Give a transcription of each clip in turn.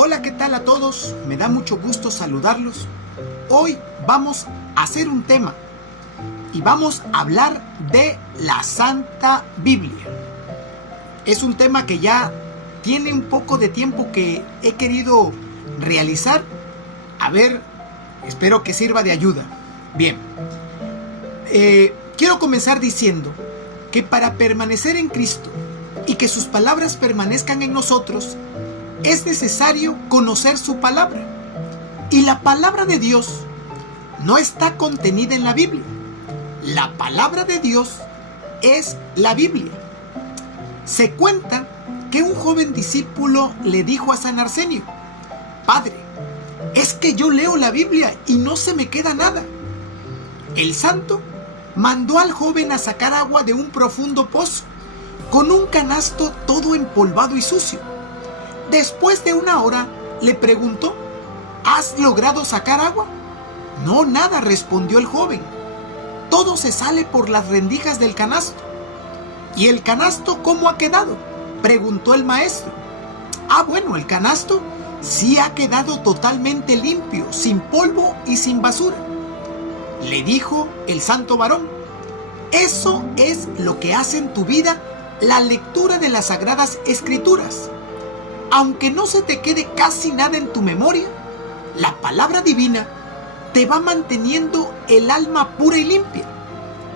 Hola, ¿qué tal a todos? Me da mucho gusto saludarlos. Hoy vamos a hacer un tema y vamos a hablar de la Santa Biblia. Es un tema que ya tiene un poco de tiempo que he querido realizar. A ver, espero que sirva de ayuda. Bien, quiero comenzar diciendo que para permanecer en Cristo y que sus palabras permanezcan en nosotros, es necesario conocer su palabra. Y la palabra de Dios no está contenida en la Biblia. La palabra de Dios es la Biblia. Se cuenta que un joven discípulo le dijo a San Arsenio: Padre, es que yo leo la Biblia y no se me queda nada. El santo mandó al joven a sacar agua de un profundo pozo, con un canasto todo empolvado y sucio. Después de una hora, le preguntó: ¿Has logrado sacar agua? No, nada, respondió el joven. Todo se sale por las rendijas del canasto. ¿Y el canasto cómo ha quedado?, preguntó el maestro. Bueno, el canasto sí ha quedado totalmente limpio, sin polvo y sin basura, le dijo el santo varón. Eso es lo que hace en tu vida la lectura de las Sagradas Escrituras. Aunque no se te quede casi nada en tu memoria, la palabra divina te va manteniendo el alma pura y limpia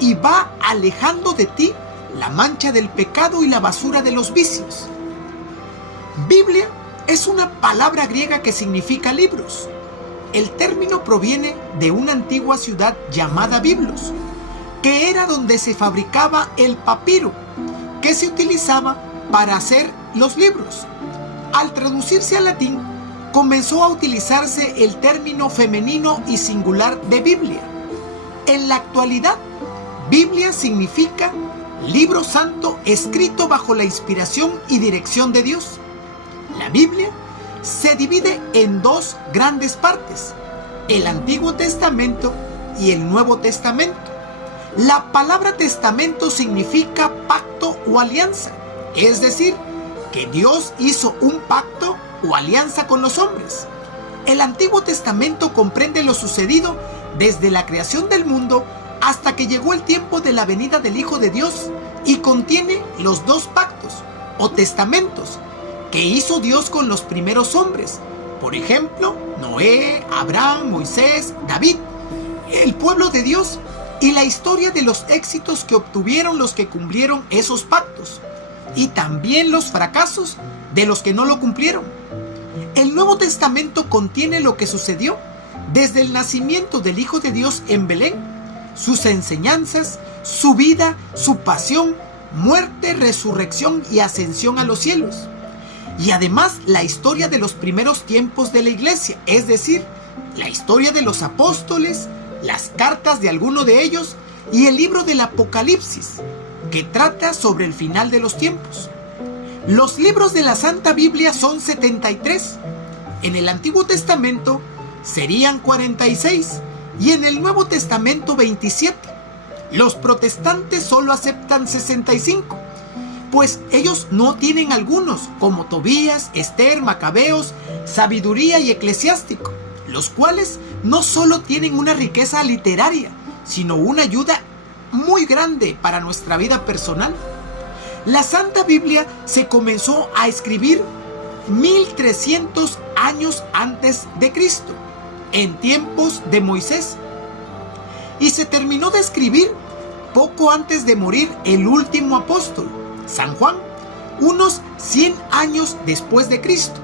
y va alejando de ti la mancha del pecado y la basura de los vicios. Biblia es una palabra griega que significa libros. El término proviene de una antigua ciudad llamada Biblos, que era donde se fabricaba el papiro, que se utilizaba para hacer los libros. Al traducirse al latín, comenzó a utilizarse el término femenino y singular de Biblia. En la actualidad, Biblia significa libro santo escrito bajo la inspiración y dirección de Dios. La Biblia se divide en dos grandes partes: el Antiguo Testamento y el Nuevo Testamento. La palabra testamento significa pacto o alianza, es decir, que Dios hizo un pacto o alianza con los hombres. El Antiguo Testamento comprende lo sucedido desde la creación del mundo hasta que llegó el tiempo de la venida del Hijo de Dios y contiene los dos pactos o testamentos que hizo Dios con los primeros hombres. Por ejemplo, Noé, Abraham, Moisés, David, el pueblo de Dios, y la historia de los éxitos que obtuvieron los que cumplieron esos pactos, y también los fracasos de los que no lo cumplieron. El Nuevo Testamento contiene lo que sucedió desde el nacimiento del Hijo de Dios en Belén, sus enseñanzas, su vida, su pasión, muerte, resurrección y ascensión a los cielos. Y además la historia de los primeros tiempos de la iglesia, es decir, la historia de los apóstoles, las cartas de alguno de ellos y el libro del Apocalipsis, que trata sobre el final de los tiempos. Los libros de la Santa Biblia son 73. En el Antiguo Testamento serían 46 y en el Nuevo Testamento 27. Los protestantes solo aceptan 65, pues ellos no tienen algunos, como Tobías, Esther, Macabeos, Sabiduría y Eclesiástico, los cuales no solo tienen una riqueza literaria, sino una ayuda muy grande para nuestra vida personal. La Santa Biblia se comenzó a escribir 1300 años antes de Cristo, en tiempos de Moisés, y se terminó de escribir poco antes de morir el último apóstol, San Juan, unos 100 años después de Cristo.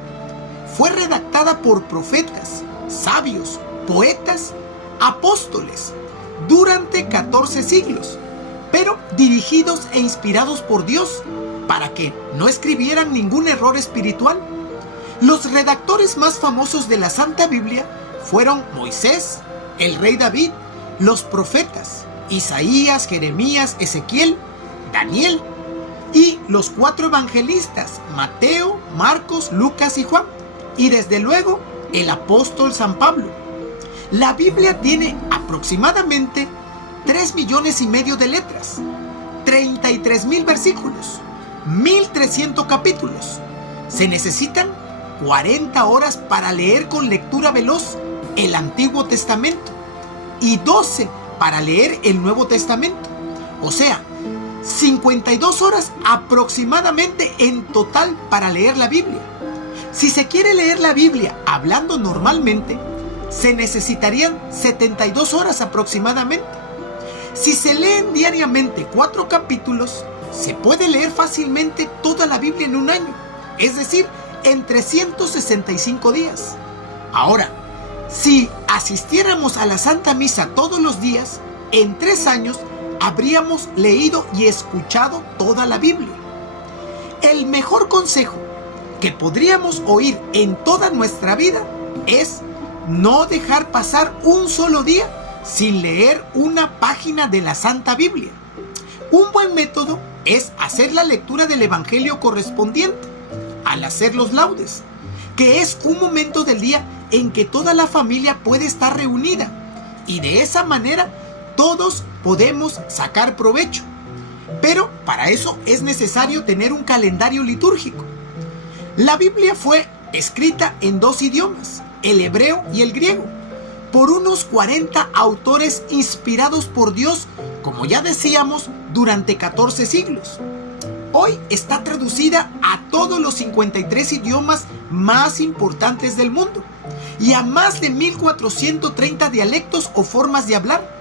Fue redactada por profetas, sabios, poetas, apóstoles, durante 14 siglos, pero dirigidos e inspirados por Dios para que no escribieran ningún error espiritual. Los redactores más famosos de la Santa Biblia fueron Moisés, el rey David, los profetas Isaías, Jeremías, Ezequiel, Daniel, y los 4 evangelistas, Mateo, Marcos, Lucas y Juan, y desde luego el apóstol San Pablo. La Biblia tiene aproximadamente 3,5 millones de letras, 33,000 versículos, 1,300 capítulos. Se necesitan 40 horas para leer con lectura veloz el Antiguo Testamento y 12 para leer el Nuevo Testamento. O sea, 52 horas aproximadamente en total para leer la Biblia. Si se quiere leer la Biblia hablando normalmente, se necesitarían 72 horas aproximadamente. Si se leen diariamente 4 capítulos, se puede leer fácilmente toda la Biblia en un año, es decir, en 365 días. Ahora, si asistiéramos a la Santa Misa todos los días, en 3 años habríamos leído y escuchado toda la Biblia. El mejor consejo que podríamos oír en toda nuestra vida es no dejar pasar un solo día sin leer una página de la Santa Biblia. Un buen método es hacer la lectura del Evangelio correspondiente al hacer los laudes, que es un momento del día en que toda la familia puede estar reunida y de esa manera todos podemos sacar provecho. Pero para eso es necesario tener un calendario litúrgico. La Biblia fue escrita en 2 idiomas, el hebreo y el griego, por unos 40 autores inspirados por Dios, como ya decíamos, durante 14 siglos. Hoy está traducida a todos los 53 idiomas más importantes del mundo y a más de 1430 dialectos o formas de hablar.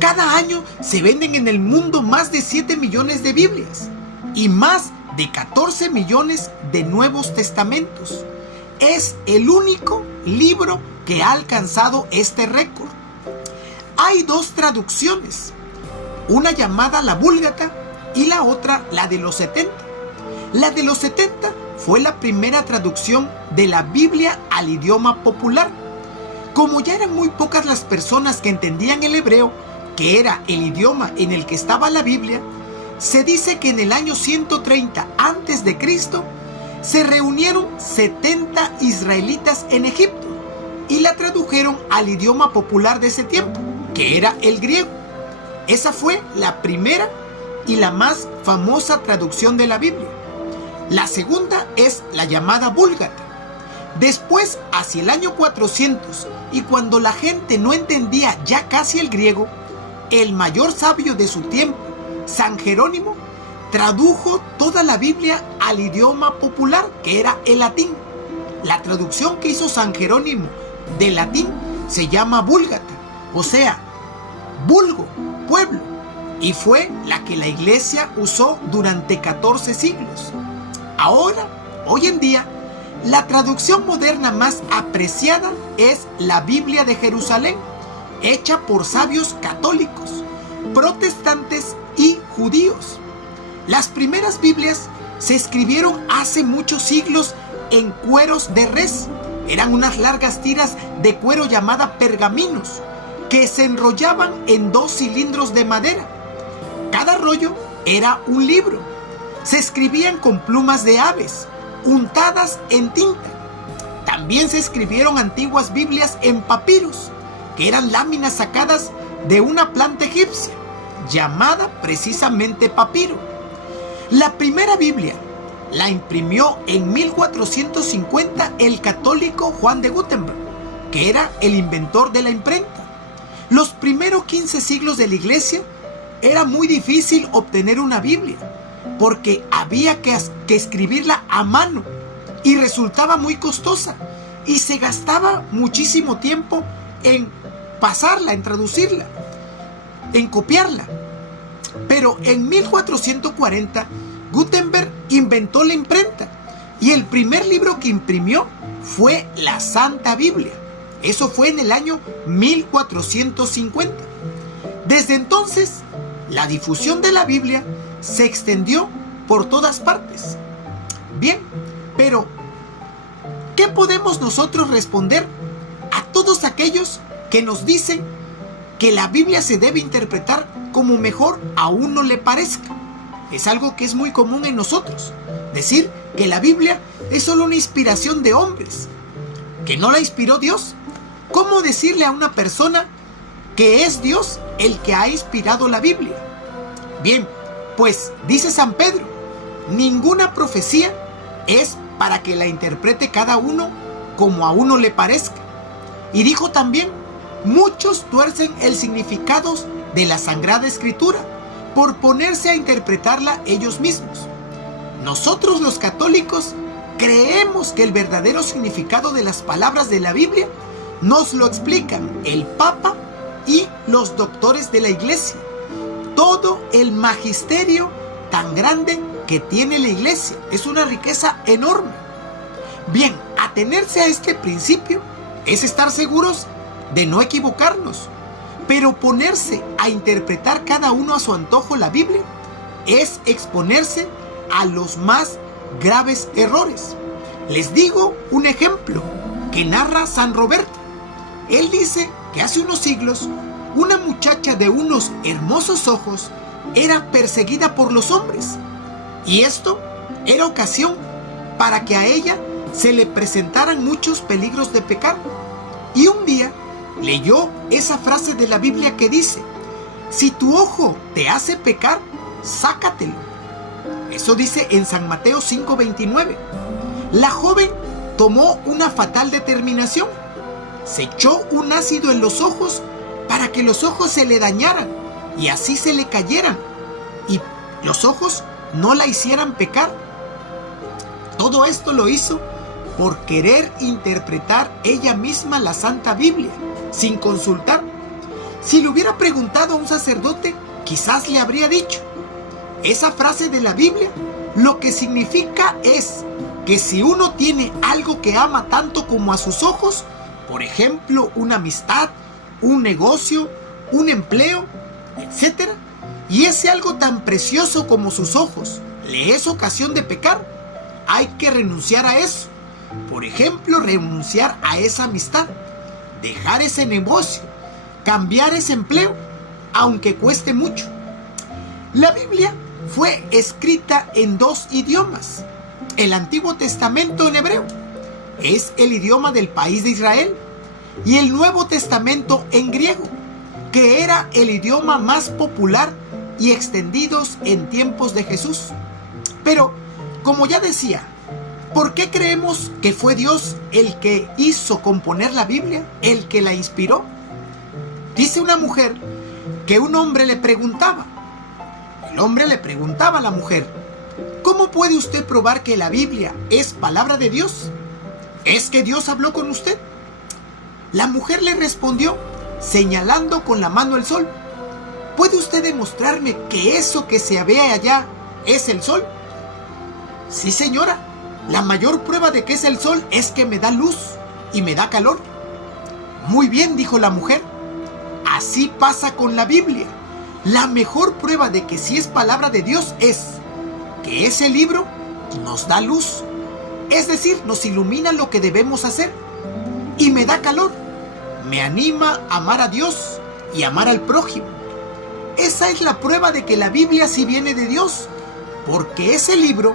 Cada año se venden en el mundo más de 7 millones de Biblias y más de 14 millones de Nuevos Testamentos. Es el único libro que ha alcanzado este récord. Hay 2 traducciones, una llamada la Vulgata y la otra la de los 70. La de los 70 fue la primera traducción de la Biblia al idioma popular. Como ya eran muy pocas las personas que entendían el hebreo, que era el idioma en el que estaba la Biblia, se dice que en el año 130 a.C. se reunieron 70 israelitas en Egipto y la tradujeron al idioma popular de ese tiempo, que era el griego. Esa fue la primera y la más famosa traducción de la Biblia. La segunda es la llamada Vulgata. Después, hacia el año 400, y cuando la gente no entendía ya casi el griego, el mayor sabio de su tiempo, San Jerónimo, tradujo toda la Biblia al idioma popular, que era el latín. La traducción que hizo San Jerónimo del latín se llama Vulgata, o sea, vulgo, pueblo, y fue la que la Iglesia usó durante 14 siglos. Ahora, hoy en día, la traducción moderna más apreciada es la Biblia de Jerusalén, hecha por sabios católicos, protestantes y judíos. Las primeras Biblias se escribieron hace muchos siglos en cueros de res. Eran unas largas tiras de cuero llamadas pergaminos, que se enrollaban en 2 cilindros de madera. Cada rollo era un libro. Se escribían con plumas de aves, untadas en tinta. También se escribieron antiguas Biblias en papiros, que eran láminas sacadas de una planta egipcia, llamada precisamente papiro. La primera Biblia la imprimió en 1450 el católico Juan de Gutenberg, que era el inventor de la imprenta. Los primeros 15 siglos de la Iglesia era muy difícil obtener una Biblia, porque había que escribirla a mano y resultaba muy costosa y se gastaba muchísimo tiempo en pasarla, en traducirla, en copiarla. Pero en 1440 Gutenberg inventó la imprenta y el primer libro que imprimió fue la Santa Biblia. Eso fue en el año 1450. Desde entonces, la difusión de la Biblia se extendió por todas partes. Bien, pero ¿qué podemos nosotros responder a todos aquellos que nos dicen que la Biblia se debe interpretar como mejor a uno le parezca? Es algo que es muy común en nosotros, decir que la Biblia es solo una inspiración de hombres, que no la inspiró Dios. ¿Cómo decirle a una persona que es Dios el que ha inspirado la Biblia? Bien, pues dice San Pedro, ninguna profecía es para que la interprete cada uno como a uno le parezca. Y dijo también, muchos tuercen el significado de la Sagrada Escritura por ponerse a interpretarla ellos mismos. Nosotros los católicos creemos que el verdadero significado de las palabras de la Biblia nos lo explican el Papa y los doctores de la Iglesia. Todo el magisterio tan grande que tiene la Iglesia es una riqueza enorme. Bien, atenerse a este principio es estar seguros de no equivocarnos, pero ponerse a interpretar cada uno a su antojo la Biblia es exponerse a los más graves errores. Les digo un ejemplo que narra San Roberto. Él dice que hace unos siglos una muchacha de unos hermosos ojos era perseguida por los hombres, y esto era ocasión para que a ella se le presentaran muchos peligros de pecar. Y un día leyó esa frase de la Biblia que dice, si tu ojo te hace pecar, sácatelo. Eso dice en San Mateo 5:29. La joven tomó una fatal determinación. Se echó un ácido en los ojos para que los ojos se le dañaran y así se le cayeran y los ojos no la hicieran pecar. Todo esto lo hizo por querer interpretar ella misma la Santa Biblia sin consultar. Si le hubiera preguntado a un sacerdote, quizás le habría dicho, esa frase de la Biblia lo que significa es que si uno tiene algo que ama tanto como a sus ojos, por ejemplo, una amistad, un negocio, un empleo, etc., y ese algo tan precioso como sus ojos le es ocasión de pecar, hay que renunciar a eso. Por ejemplo, renunciar a esa amistad, dejar ese negocio, cambiar ese empleo, aunque cueste mucho. La Biblia fue escrita en dos idiomas. El Antiguo Testamento en hebreo es el idioma del país de Israel, y el Nuevo Testamento en griego, que era el idioma más popular y extendidos en tiempos de Jesús. Pero, como ya decía, ¿por qué creemos que fue Dios el que hizo componer la Biblia, el que la inspiró? Dice una mujer que un hombre le preguntaba. El hombre le preguntaba a la mujer, ¿cómo puede usted probar que la Biblia es palabra de Dios? ¿Es que Dios habló con usted? La mujer le respondió, señalando con la mano el sol, ¿puede usted demostrarme que eso que se ve allá es el sol? Sí, señora, la mayor prueba de que es el sol es que me da luz y me da calor. Muy bien, dijo la mujer, así pasa con la Biblia. La mejor prueba de que sí es palabra de Dios es que ese libro nos da luz, es decir, nos ilumina lo que debemos hacer, y me da calor, me anima a amar a Dios y amar al prójimo. Esa es la prueba de que la Biblia sí viene de Dios, porque ese libro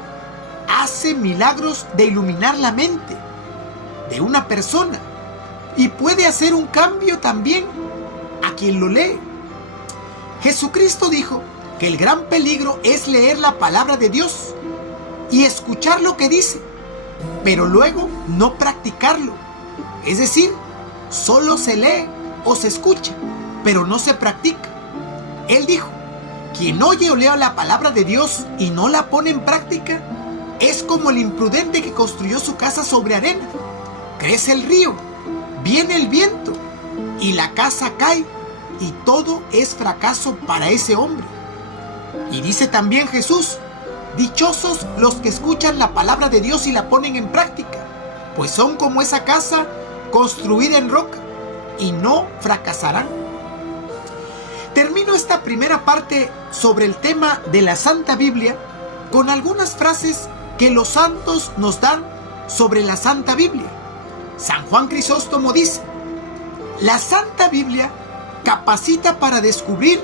hace milagros de iluminar la mente de una persona y puede hacer un cambio también a quien lo lee. Jesucristo dijo que el gran peligro es leer la palabra de Dios y escuchar lo que dice, pero luego no practicarlo. Es decir, solo se lee o se escucha, pero no se practica. Él dijo, quien oye o lea la palabra de Dios y no la pone en práctica, es como el imprudente que construyó su casa sobre arena. Crece el río, viene el viento y la casa cae, y todo es fracaso para ese hombre. Y dice también Jesús, dichosos los que escuchan la palabra de Dios y la ponen en práctica, pues son como esa casa construida en roca y no fracasarán. Termino esta primera parte sobre el tema de la Santa Biblia con algunas frases que los santos nos dan sobre la Santa Biblia. San Juan Crisóstomo dice, la Santa Biblia capacita para descubrir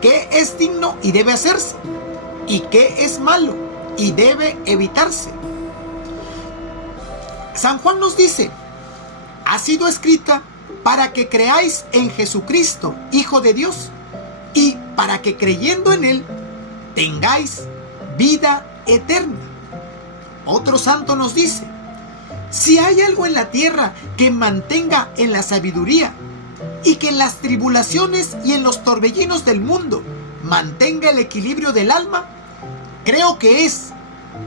qué es digno y debe hacerse, y qué es malo y debe evitarse. San Juan nos dice, ha sido escrita para que creáis en Jesucristo, Hijo de Dios, y para que creyendo en Él tengáis vida eterna. Otro santo nos dice: si hay algo en la tierra que mantenga en la sabiduría y que en las tribulaciones y en los torbellinos del mundo mantenga el equilibrio del alma, creo que es,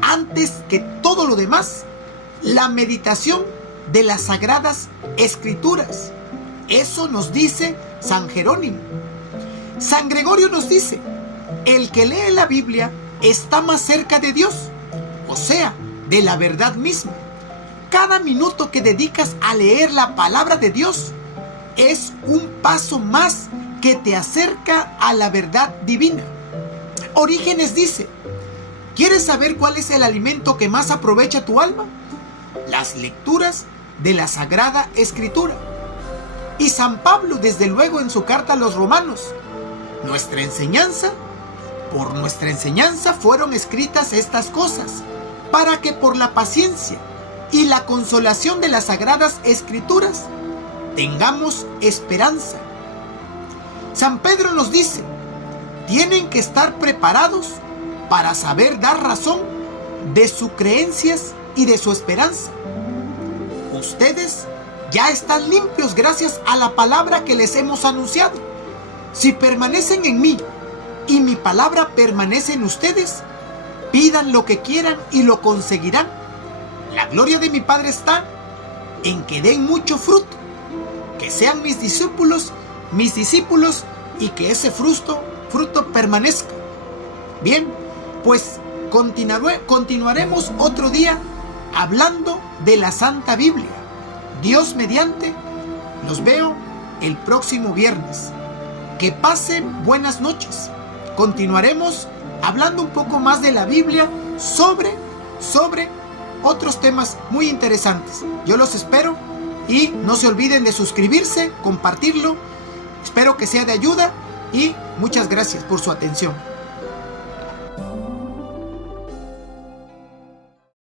antes que todo lo demás, la meditación de las sagradas escrituras. Eso nos dice San Jerónimo. San Gregorio nos dice: el que lee la Biblia está más cerca de Dios, o sea, de la verdad misma. Cada minuto que dedicas a leer la palabra de Dios es un paso más que te acerca a la verdad divina. Orígenes dice: ¿quieres saber cuál es el alimento que más aprovecha tu alma? Las lecturas de la Sagrada Escritura. Y San Pablo, desde luego, en su carta a los Romanos: por nuestra enseñanza fueron escritas estas cosas, para que por la paciencia y la consolación de las Sagradas Escrituras tengamos esperanza. San Pedro nos dice: tienen que estar preparados para saber dar razón de sus creencias y de su esperanza. Ustedes ya están limpios gracias a la palabra que les hemos anunciado. Si permanecen en mí y mi palabra permanece en ustedes, pidan lo que quieran y lo conseguirán. La gloria de mi Padre está en que den mucho fruto, que sean mis discípulos y que ese fruto permanezca. Bien, pues continuaremos otro día hablando de la Santa Biblia. Dios mediante, los veo el próximo viernes. Que pasen buenas noches. Continuaremos hablando un poco más de la Biblia sobre otros temas muy interesantes. Yo los espero y no se olviden de suscribirse, compartirlo. Espero que sea de ayuda y muchas gracias por su atención.